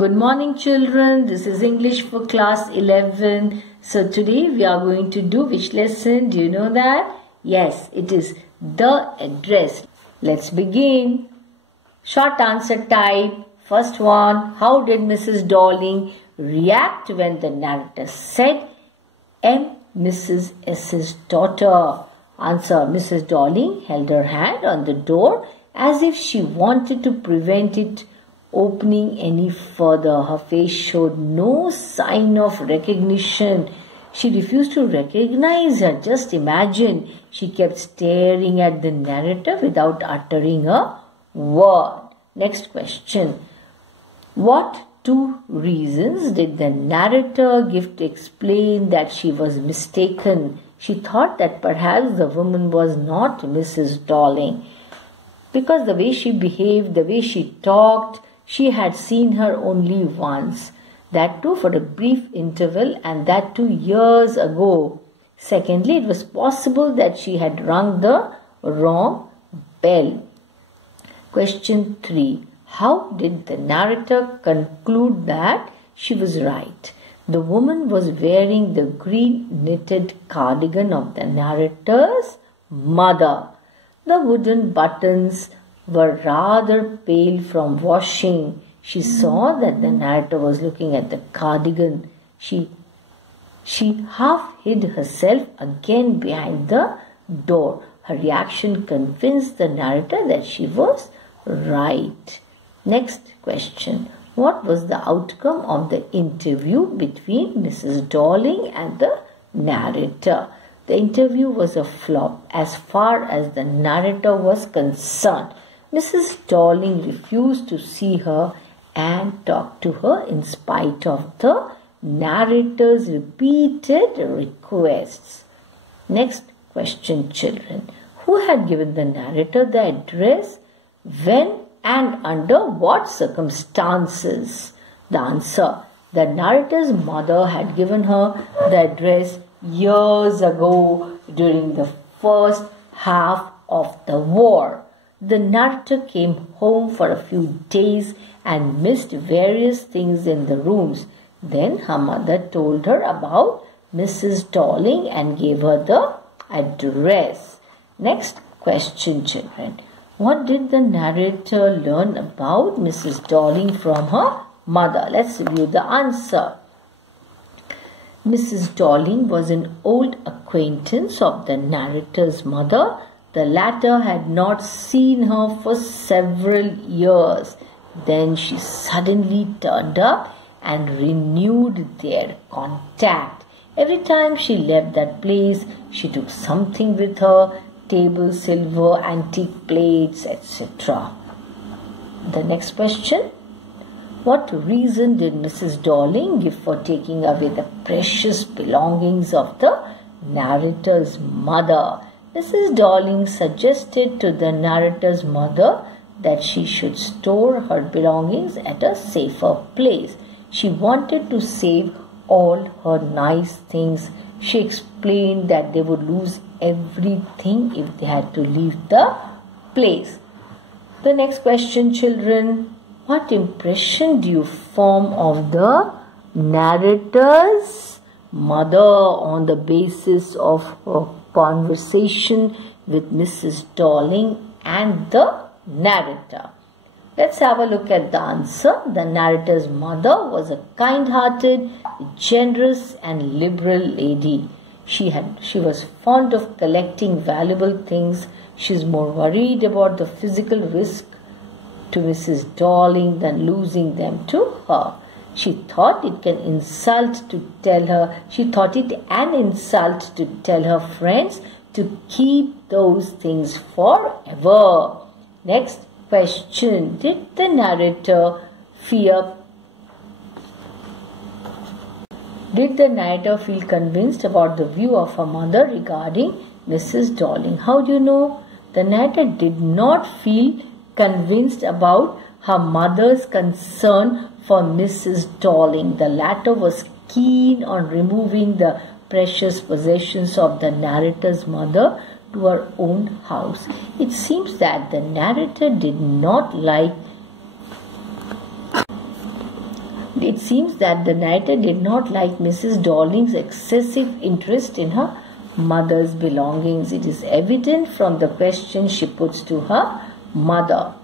Good morning children, this is English for class 11. So today we are going to do which lesson? Do you know that? Yes, it is the address. Let's begin. Short answer type. First one, how did Mrs. Darling react when the narrator said, "M. Mrs. S.'s daughter"? Answer, Mrs. Darling held her hand on the door as if she wanted to prevent it opening any further. Her face showed no sign of recognition. She refused to recognize her. Just imagine, she kept staring at the narrator without uttering a word. Next question. What two reasons did the narrator give to explain that she was mistaken? She thought that perhaps the woman was not Mrs. Darling, because the way she behaved, the way she talked, she had seen her only once, that too for a brief interval, and that 2 years ago. Secondly, it was possible that she had rung the wrong bell. Question 3. How did the narrator conclude that she was right? The woman was wearing the green knitted cardigan of the narrator's mother. The wooden buttons were rather pale from washing. She saw that the narrator was looking at the cardigan. She half hid herself again behind the door. Her reaction convinced the narrator that she was right. Next question. What was the outcome of the interview between Mrs. Darling and the narrator? The interview was a flop as far as the narrator was concerned. Mrs. Darling refused to see her and talk to her in spite of the narrator's repeated requests. Next question, children. Who had given the narrator the address? When and under what circumstances? The answer. The narrator's mother had given her the address years ago during the first half of the war. The narrator came home for a few days and missed various things in the rooms. Then her mother told her about Mrs. Darling and gave her the address. Next question, children. What did the narrator learn about Mrs. Darling from her mother? Let's review the answer. Mrs. Darling was an old acquaintance of the narrator's mother. The latter had not seen her for several years. Then she suddenly turned up and renewed their contact. Every time she left that place, she took something with her, table, silver, antique plates, etc. The next question. What reason did Mrs. Darling give for taking away the precious belongings of the narrator's mother? Mrs. Darling suggested to the narrator's mother that she should store her belongings at a safer place. She wanted to save all her nice things. She explained that they would lose everything if they had to leave the place. The next question, children. What impression do you form of the narrator's mother on the basis of her conversation with Mrs. Darling and the narrator? Let's have a look at the answer. The narrator's mother was a kind-hearted, generous and liberal lady. She was fond of collecting valuable things. She's more worried about the physical risk to Mrs. Darling than losing them to her. She thought it an insult to tell her friends to keep those things forever. Next question. Did the narrator feel convinced about the view of her mother regarding Mrs. Darling? How do you know? The narrator did not feel convinced about her mother's concern for Mrs. Darling. The latter was keen on removing the precious possessions of the narrator's mother to her own house. It seems that the narrator did not like it seems that the narrator did not like Mrs. Darling's excessive interest in her mother's belongings. It is evident from the question she puts to her mother.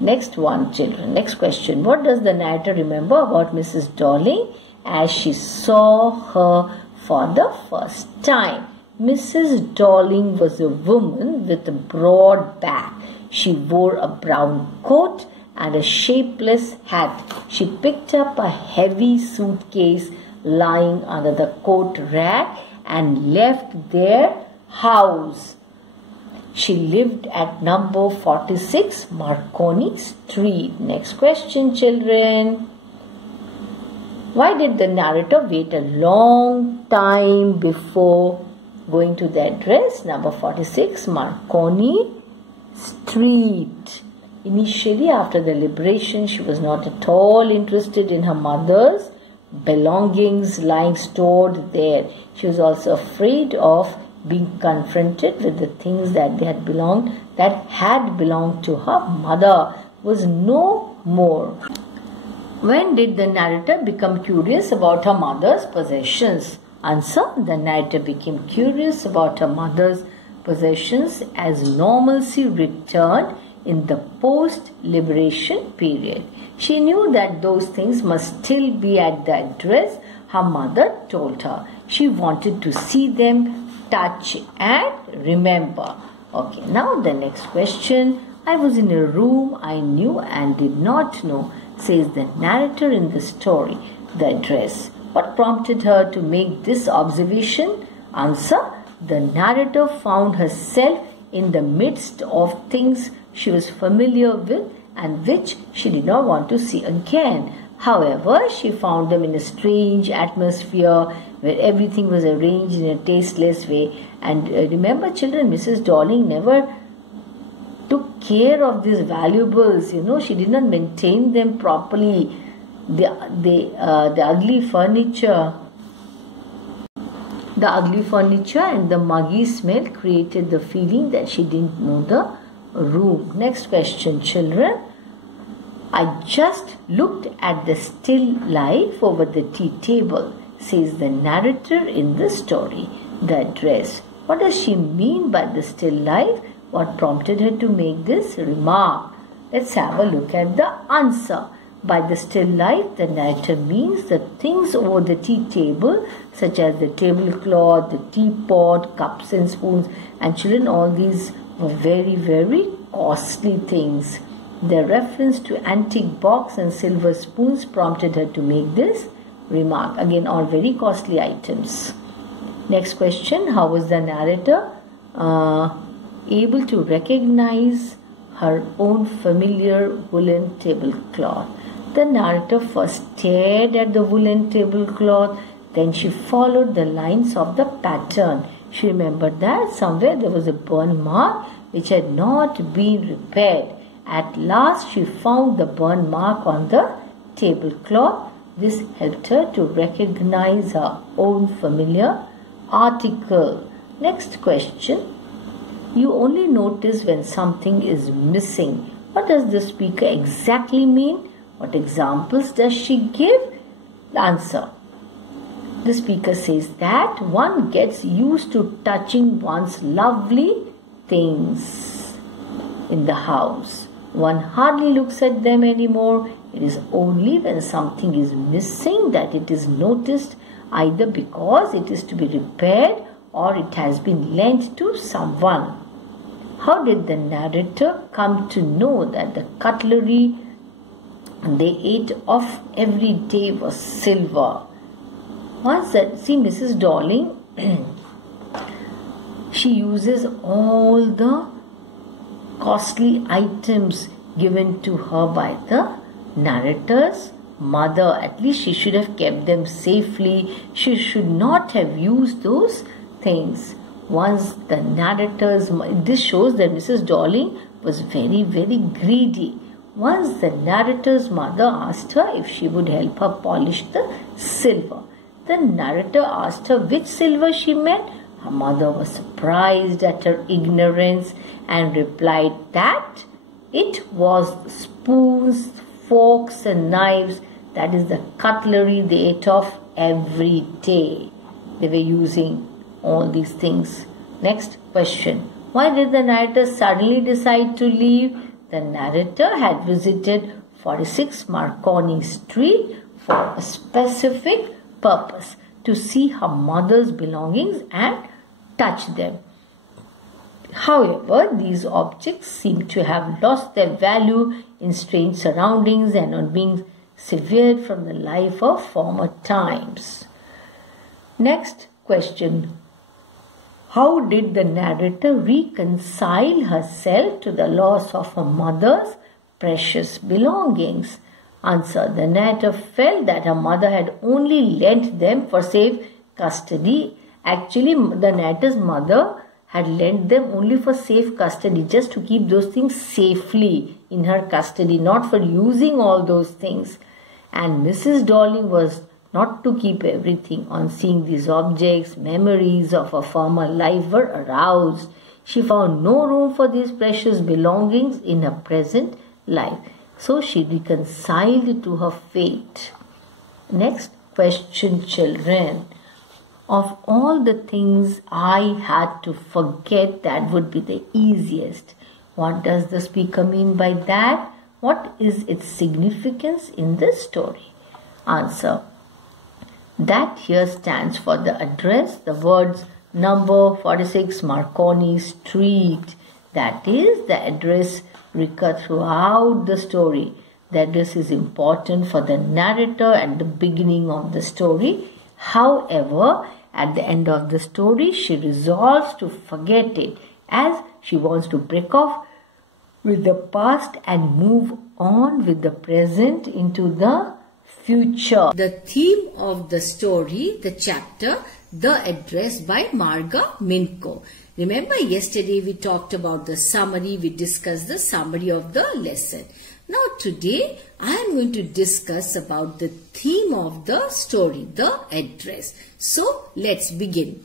Next one, children. Next question. What does the narrator remember about Mrs. Darling as she saw her for the first time? Mrs. Darling was a woman with a broad back. She wore a brown coat and a shapeless hat. She picked up a heavy suitcase lying under the coat rack and left their house. She lived at number 46 Marconi Street. Next question, children. Why did the narrator wait a long time before going to the address? Number 46 Marconi Street. Initially, after the liberation, she was not at all interested in her mother's belongings lying stored there. She was also afraid of being confronted with the things that had belonged to her mother was no more. When did the narrator become curious about her mother's possessions? Answer: the narrator became curious about her mother's possessions as normalcy returned in the post-liberation period. She knew that those things must still be at the address her mother told her. She wanted to see them, touch and remember. Okay, now the next question. I was in a room I knew and did not know, says the narrator in the story. The address. What prompted her to make this observation? Answer: the narrator found herself in the midst of things she was familiar with and which she did not want to see again. However, she found them in a strange atmosphere where everything was arranged in a tasteless way. And remember, children, Mrs. Darling never took care of these valuables. She did not maintain them properly. The ugly furniture and the muggy smell created the feeling that she didn't know the room. Next question, children. I just looked at the still life over the tea table, says the narrator in the story. The address. What does she mean by the still life? What prompted her to make this remark? Let's have a look at the answer. By the still life, the narrator means the things over the tea table, such as the tablecloth, the teapot, cups and spoons, and children, all these were very, very costly things. The reference to antique box and silver spoons prompted her to make this remark. Again, all very costly items. Next question. How was the narrator able to recognize her own familiar woolen tablecloth? The narrator first stared at the woolen tablecloth, then she followed the lines of the pattern. She remembered that somewhere there was a burn mark which had not been repaired. At last she found the burn mark on the tablecloth. This helped her to recognize her own familiar article. Next question. You only notice when something is missing. What does the speaker exactly mean? What examples does she give? The answer. The speaker says that one gets used to touching one's lovely things in the house. One hardly looks at them anymore. It is only when something is missing that it is noticed, either because it is to be repaired or it has been lent to someone. How did the narrator come to know that the cutlery they ate of every day was silver? Once that, see, Mrs. Darling, she uses all the costly items given to her by the narrator's mother. At least she should have kept them safely. She should not have used those things. Once the narrator's, this shows that Mrs. Darling was very, very greedy. Once the narrator's mother asked her if she would help her polish the silver. The narrator asked her which silver she meant. Her mother was surprised at her ignorance and replied that it was spoons, forks and knives That is the cutlery they ate off every day. They were using all these things. Next question. Why did the narrator suddenly decide to leave? The narrator had visited 46 Marconi Street for a specific purpose, to see her mother's belongings and touch them. However, these objects seem to have lost their value in strange surroundings and on being severed from the life of former times. Next question. How did the narrator reconcile herself to the loss of her mother's precious belongings? Answer. The narrator felt that her mother had only lent them for safe custody. Actually, the narrator's mother had lent them only for safe custody, just to keep those things safely in her custody, not for using all those things. And Mrs. Darling was not to keep everything. On seeing these objects, memories of her former life were aroused. She found no room for these precious belongings in her present life. So she reconciled to her fate. Next question, children. Of all the things I had to forget, that would be the easiest. What does the speaker mean by that? What is its significance in this story? Answer. That here stands for the address, the words number 46 Marconi Street. That is the address recur throughout the story. The address is important for the narrator at the beginning of the story. However, at the end of the story, she resolves to forget it, as she wants to break off with the past and move on with the present into the future. The theme of the story, the chapter, The Address by Marga Minko. Remember, yesterday we talked about the summary. We discussed the summary of the lesson. Now today I am going to discuss about the theme of the story, the address. So let's begin.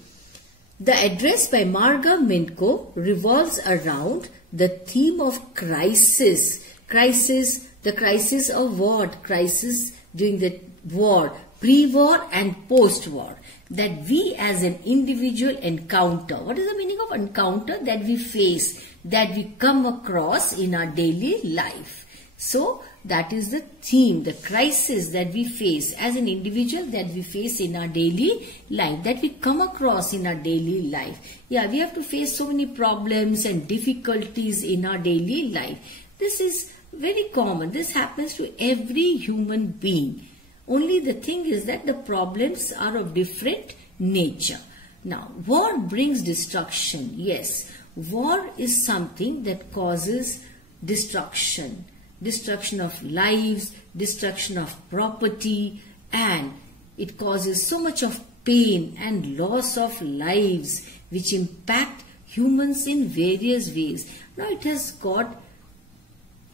The Address by Marga Minko revolves around the theme of crisis. Crisis, the crisis of what? Crisis during the war, pre-war and post-war, that we as an individual encounter. What is the meaning of encounter? That we face, that we come across in our daily life. So that is the theme, the crisis that we face as an individual, that we face in our daily life, that we come across in our daily life. Yeah, we have to face so many problems and difficulties in our daily life. This is very common. This happens to every human being. Only the thing is that the problems are of different nature. Now, war brings destruction. Yes, war is something that causes destruction. Destruction of lives, destruction of property, and it causes so much of pain and loss of lives which impact humans in various ways. Now it has got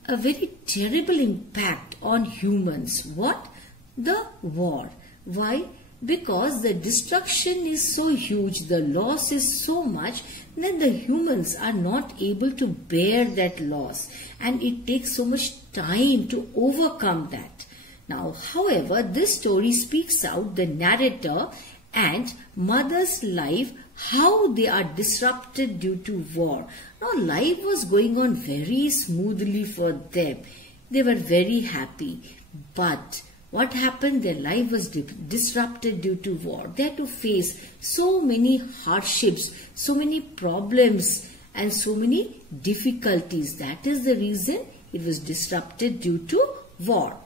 a very terrible impact on humans. What? The war. Why? Because the destruction is so huge, the loss is so much that the humans are not able to bear that loss, and it takes so much time to overcome that. Now, however, this story speaks out the narrator and mother's life, how they are disrupted due to war. Now, life was going on very smoothly for them. They were very happy, but what happened? Their life was disrupted due to war. They had to face so many hardships, so many problems and so many difficulties. That is the reason it was disrupted due to war.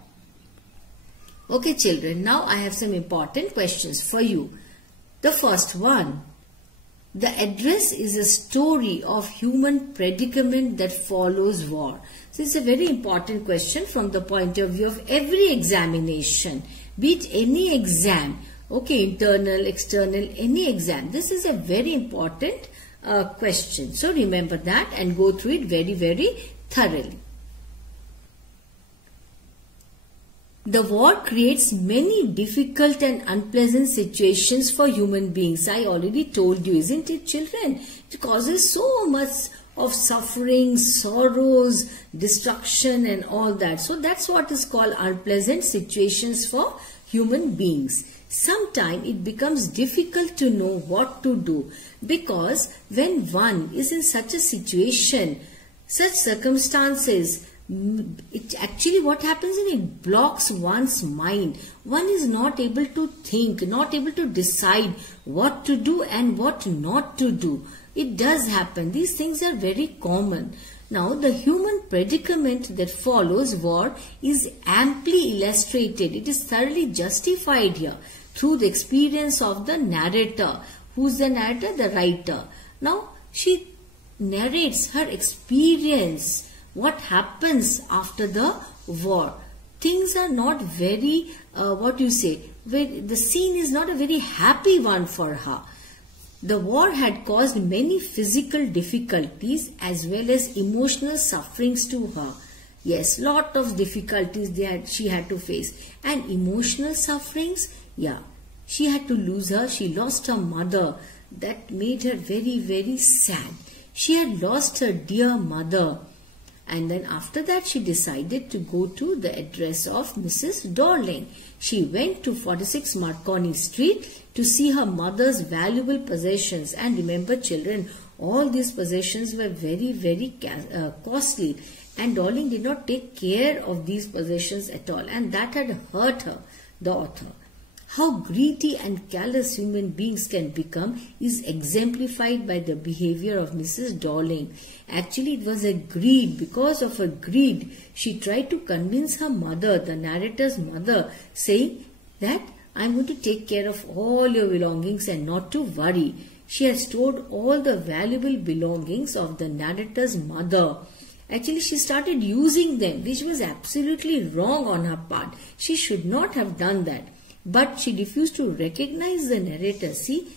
Okay children, now I have some important questions for you. The first one. The address is a story of human predicament that follows war. So it's a very important question from the point of view of every examination, be it any exam, okay, internal, external, any exam. This is a very important question. So remember that and go through it very, very thoroughly. The war creates many difficult and unpleasant situations for human beings. I already told you, isn't it, children? It causes so much of suffering, sorrows, destruction and all that. So that's what is called unpleasant situations for human beings. Sometimes it becomes difficult to know what to do, because when one is in such a situation, such circumstances, it actually what happens is it blocks one's mind. One is not able to think, not able to decide what to do and what not to do. It does happen. These things are very common. Now, the human predicament that follows war is amply illustrated. It is thoroughly justified here through the experience of the narrator. Who's the narrator? The writer. Now, she narrates her experience. What happens after the war? Things are not very, the scene is not a very happy one for her. The war had caused many physical difficulties as well as emotional sufferings to her. Yes, lot of difficulties she had to face. And emotional sufferings, she had to lose her. She lost her mother. That made her very, very sad. She had lost her dear mother. And then after that she decided to go to the address of Mrs. Dorling. She went to 46 Marconi Street to see her mother's valuable possessions. And remember children, all these possessions were very, very costly. And Dorling did not take care of these possessions at all. And that had hurt her, the author. How greedy and callous human beings can become is exemplified by the behavior of Mrs. Dorling. Actually, it was a greed. Because of her greed, she tried to convince her mother, the narrator's mother, saying that I'm going to take care of all your belongings and not to worry. She had stored all the valuable belongings of the narrator's mother. Actually, she started using them, which was absolutely wrong on her part. She should not have done that. But she refused to recognize the narrator. See,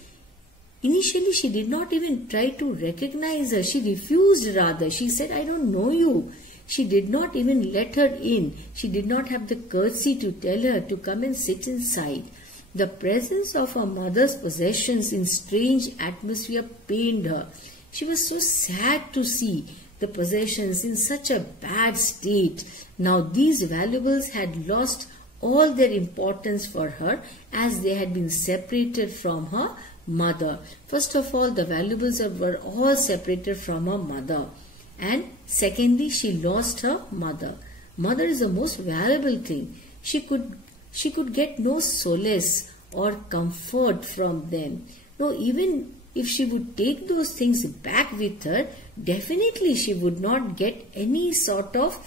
initially she did not even try to recognize her. She refused rather. She said, I don't know you. She did not even let her in. She did not have the courtesy to tell her to come and sit inside. The presence of her mother's possessions in strange atmosphere pained her. She was so sad to see the possessions in such a bad state. Now these valuables had lost all their importance for her as they had been separated from her mother. First of all, the valuables were all separated from her mother. And secondly, she lost her mother. Mother is the most valuable thing. She could get no solace or comfort from them. No, even if she would take those things back with her, definitely she would not get any sort of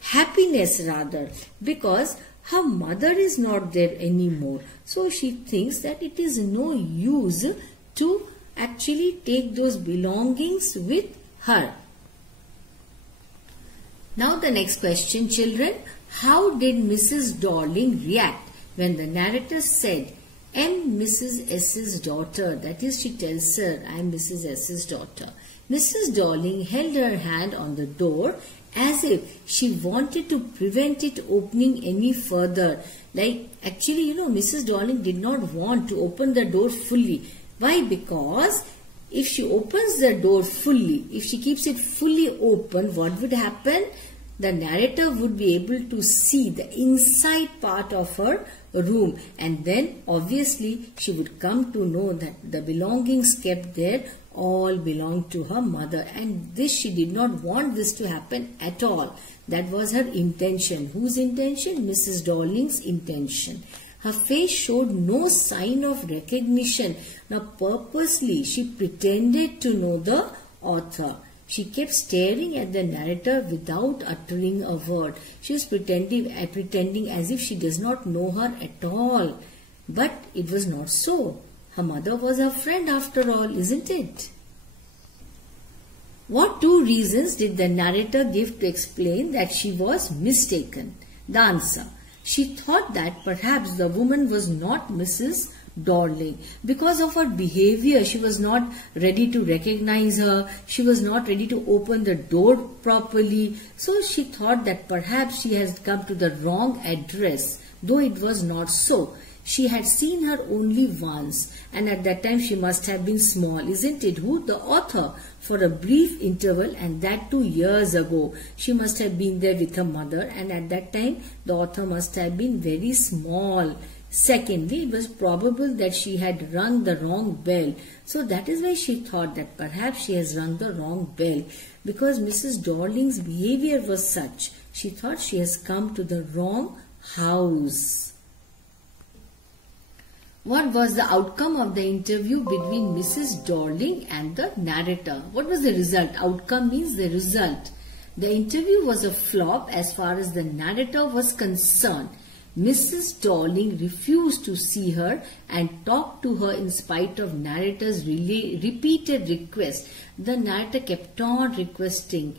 happiness rather, because her mother is not there anymore. So she thinks that it is no use to actually take those belongings with her. Now the next question, children. How did Mrs. Dorling react when the narrator said, "Am Mrs. S.'s daughter"? That is, she tells her, I am Mrs. S.'s daughter. Mrs. Dorling held her hand on the door as if she wanted to prevent it opening any further. Like, actually, Mrs. Dorling did not want to open the door fully. Why? Because if she opens the door fully, if she keeps it fully open, what would happen? The narrator would be able to see the inside part of her room, and then obviously she would come to know that the belongings kept there all belonged to her mother, and this she did not want this to happen at all. That was her intention. Whose intention? Mrs. Dorling's intention. Her face showed no sign of recognition. Now purposely she pretended to know the author. She kept staring at the narrator without uttering a word. She was pretending as if she does not know her at all. But it was not so. Her mother was her friend after all, isn't it? What two reasons did the narrator give to explain that she was mistaken? The answer. She thought that perhaps the woman was not Mrs. Dorling. Because of her behavior, she was not ready to recognize her. She was not ready to open the door properly. So she thought that perhaps she has come to the wrong address, though it was not so. She had seen her only once, and at that time she must have been small, isn't it? Who? The author. For a brief interval, and that 2 years ago. She must have been there with her mother, and at that time the author must have been very small. Secondly, it was probable that she had rung the wrong bell. So that is why she thought that perhaps she has rung the wrong bell, because Mrs. Dorling's behavior was such. She thought she has come to the wrong house. What was the outcome of the interview between Mrs. Dorling and the narrator? What was the result? Outcome means the result. The interview was a flop as far as the narrator was concerned. Mrs. Dorling refused to see her and talk to her in spite of narrator's repeated request. The narrator kept on requesting,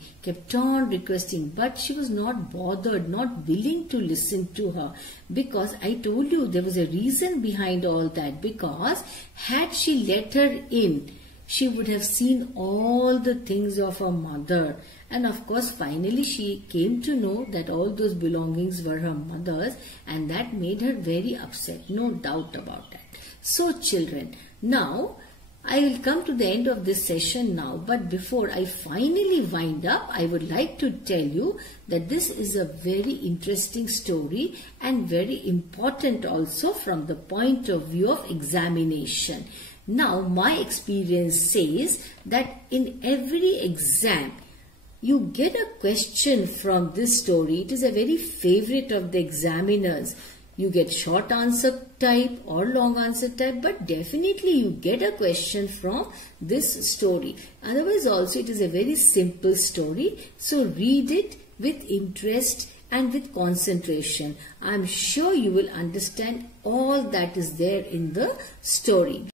but she was not bothered, not willing to listen to her, because I told you there was a reason behind all that, because had she let her in, she would have seen all the things of her mother. And of course, finally she came to know that all those belongings were her mother's, and that made her very upset, no doubt about that. So children, now I will come to the end of this session now, but before I finally wind up, I would like to tell you that this is a very interesting story and very important also from the point of view of examination. Now, my experience says that in every exam, you get a question from this story. It is a very favorite of the examiners. You get short answer type or long answer type, but definitely you get a question from this story. Otherwise also it is a very simple story. So read it with interest and with concentration. I am sure you will understand all that is there in the story.